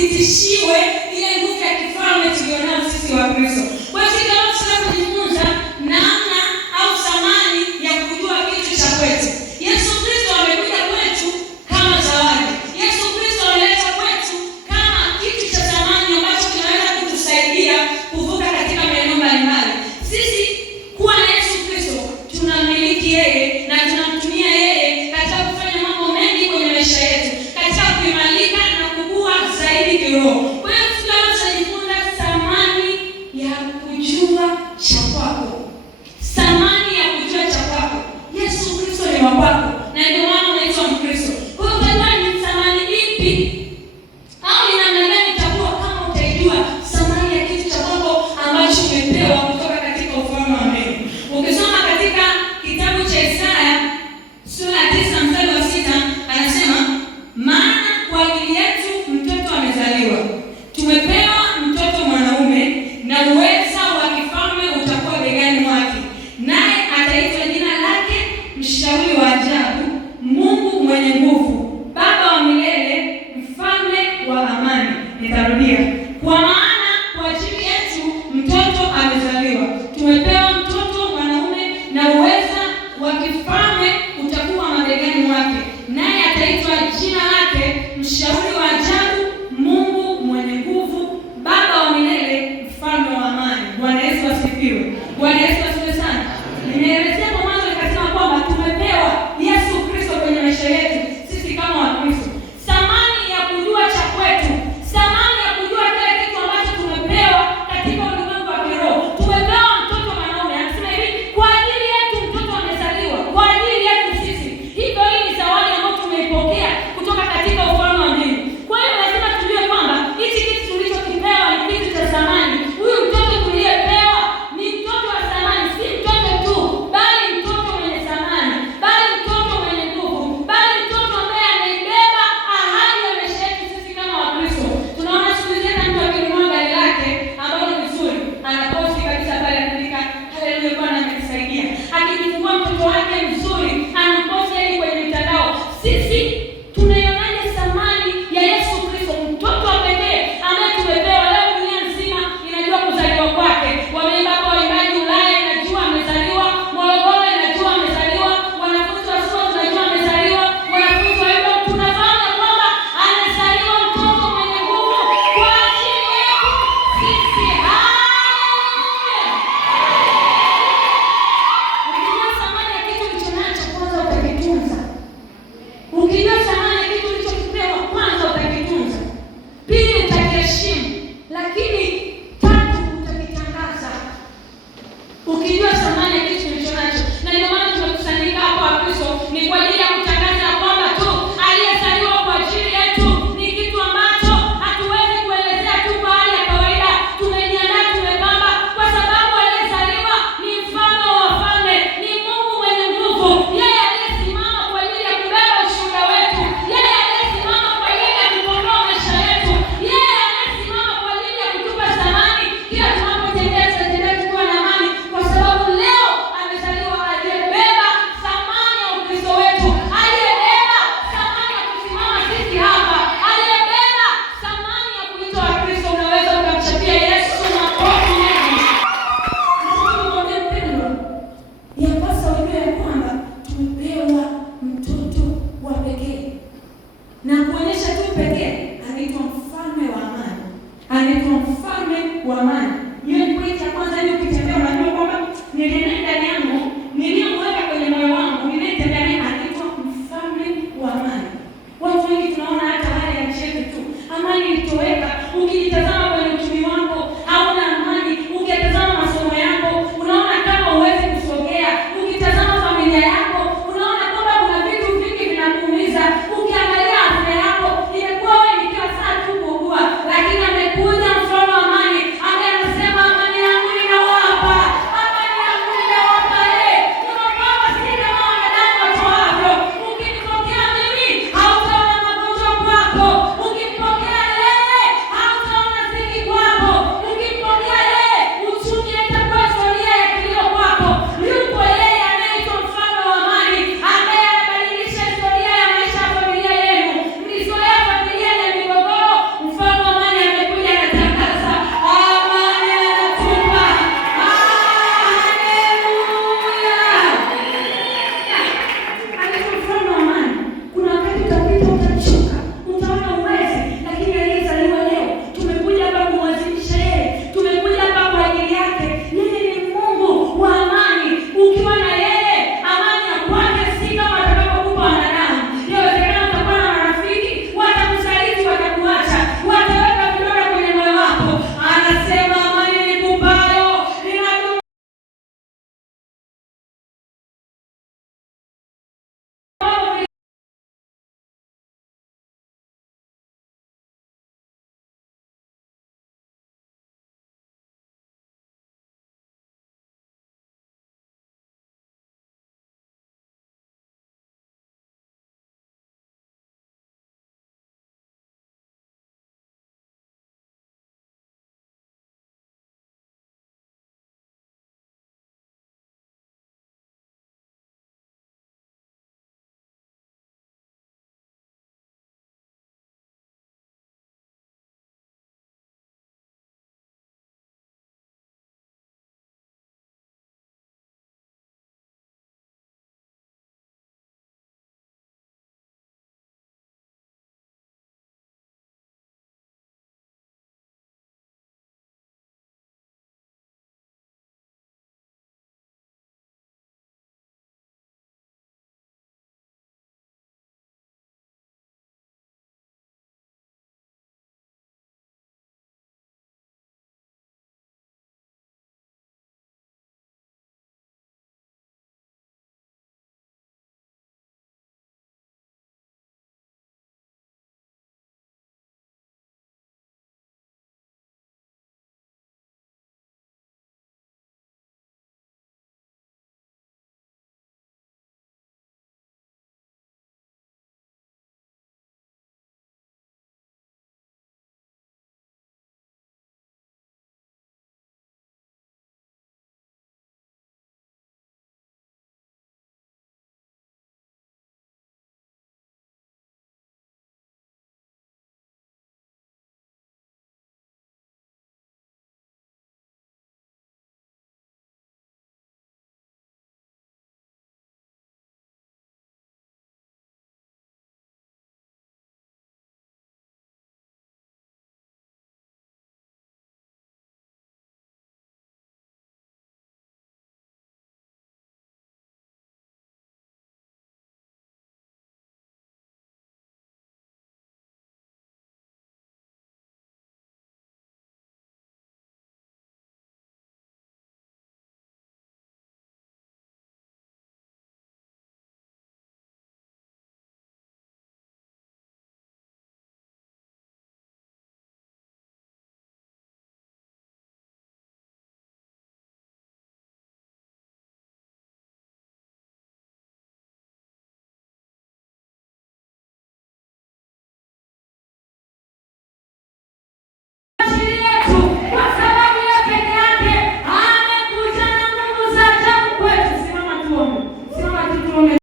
tuthibitishiwe ile nguvu ya kifalme tulionayo sisi wa Kristo. Kwa hiyo sisi kama tunataka kujifunza namna au thamani ya kujua kitu cha kwetu. Yesu Kristo amekuja kwetu kama zawadi. Yesu Kristo ameleta kwetu kama kitu cha thamani ambacho kinaweza kutusaidia kuvuka katika maeneo mbalimbali. Sisi kuwa na Yesu Kristo tunamiliki yeye na tunamtumia yeye katika kufanya mambo mengi kwenye maisha yetu, katika kuimarika na kukua zaidi kiroho. Kwa hiyo tunajifunza thamani ya kujua cha kwako. Thamani ya kujua cha kwako. Yesu Kristo ni wa kwako na ndio maana unaitwa Mkristo. Kwa hiyo utajua ni thamani ipi au ni namna gani itakuwa kama utajua thamani ya kitu cha kwako ambacho umepewa kutoka katika ufalme wa mbinguni. Ukisoma katika kitabu cha Isaya sura ya 9 mstari wa 6 anasema, maana kwa ajili yetu mtoto amezaliwa, tumepewa mtoto mwanaume, na uweza wa kifalme utakuwa begani mwake, naye ataitwa jina lake Mshauri wa Ajabu, Mungu mwenye nguvu, Baba wa milele, Mfalme wa amani. Nitarudia. Kwa maana kwa ajili yetu mtoto amezaliwa, tumepewa mtoto mwanaume, na uweza wa kifalme utakuwa mabegani mwake, naye ataitwa jina lake Mshauri wa Ajabu, Mungu mwenye nguvu, Baba wa milele, Mfalme wa amani. Bwana Yesu asifiwe. Bwana Yesu asifiwe sana. Nimeelezea kwa mwanzo nikasema kwamba tumepewa Yesu Kristo kwenye maisha yetu sisi kama Wakristo. Thamani ya kujua cha kwetu, thamani ya kujua kile kitu ambacho tumepewa katika ulimwengu wa kiroho. Tumepewa mtoto mwanaume. Anasema hivi, kwa ajili yetu mtoto amezaliwa, kwa ajili yetu sisi. Hivyo hii ni zawadi ambayo tumeipokea kutoka katika ufalme wa mbinguni. Kwa hiyo lazima tujue kwamba hichi kitu tulichokipewa ni kitu cha thamani. Huyu mtoto tuliyepewa ni mtoto wa thamani, si mtoto tu, bali mtoto mwenye thamani, bali mtoto mwenye nguvu, bali mtoto ambaye anaibeba ahadi ya maisha yetu sisi kama Wakristo. Tunaona siku hizi mtu akinunua gari lake ambalo ni vizuri, anaposti kabisa pale, anaandika haleluya, Bwana amenisaidia. Akifungua mtoto wake mzuri, anaposti ili kwenye mitandao. Sisi tunaionaje thamani ya Yesu Kristo, mtoto wa pekee ambaye tumepewa? Leo dunia nzima inajua kuzaliwa kwake. Wameimba kwa waimbaji Ulaya inajua amezaliwa, Morogoro inajua amezaliwa, wanafunzi wa shule tunajua amezaliwa, wanafunzi wa hivyo tunafahamu kwamba amezaliwa mtoto mwenye nguvu kwa ajili yetu sisi. Haleluya! Ukijua thamani ya kitu ulicho nacho, kwanza utakitunza. Ukijua thamani ya kitu ulichokipewa, kwanza utakitunza. Pili, utakiheshimu. Lakini tatu, utakitangaza. Ukijua thamani ya kitu ulicho nacho. Na ndio maana tumekusanyika hapa Wakristo, ni kwa ajili ya kutangaza kwamba tu aliyezaliwa kwa ajili yetu ni kitu ambacho hatuwezi kuelezea tu kwa hali ya kawaida. Tumejiandaa, tumepamba, kwa sababu aliyezaliwa ni mfalme wa wafalme, ni Mungu mwenye nguvu, yeye aliyesimama kwa ajili ya kubeba ushuhuda wetu, yeye aliyesimama kwa ajili ya kukomboa maisha yetu, yeye aliyesimama kwa ajili ya kutupa thamani kila tunapotembea tukiwa na amani, kwa sababu leo amezaliwa aliyebeba thamani ya Ukristo wetu, aliyebeba thamani ya kusimama sisi hapa, aliyebeba thamani ya kuitwa Wakristo. Unaweza ukamchapia Yesu makofi mengi. Naomba mpendwa, yapasa ujue ya kwamba tumepewa mtoto wa pekee, na kuonyesha tu pekee, anaitwa Mfalme wa amani, anaitwa Mfalme wa amani. Hiyo ni pointi ya kwanza. Ni ukitembea unajua kwamba niliye ndani yangu, niliyemweka kwenye moyo wangu, ninayetembea naye anaitwa Mfalme wa amani. Watu wengi tunaona hata hali ya nchi yetu tu, amani ilitoweka. Ukijitazama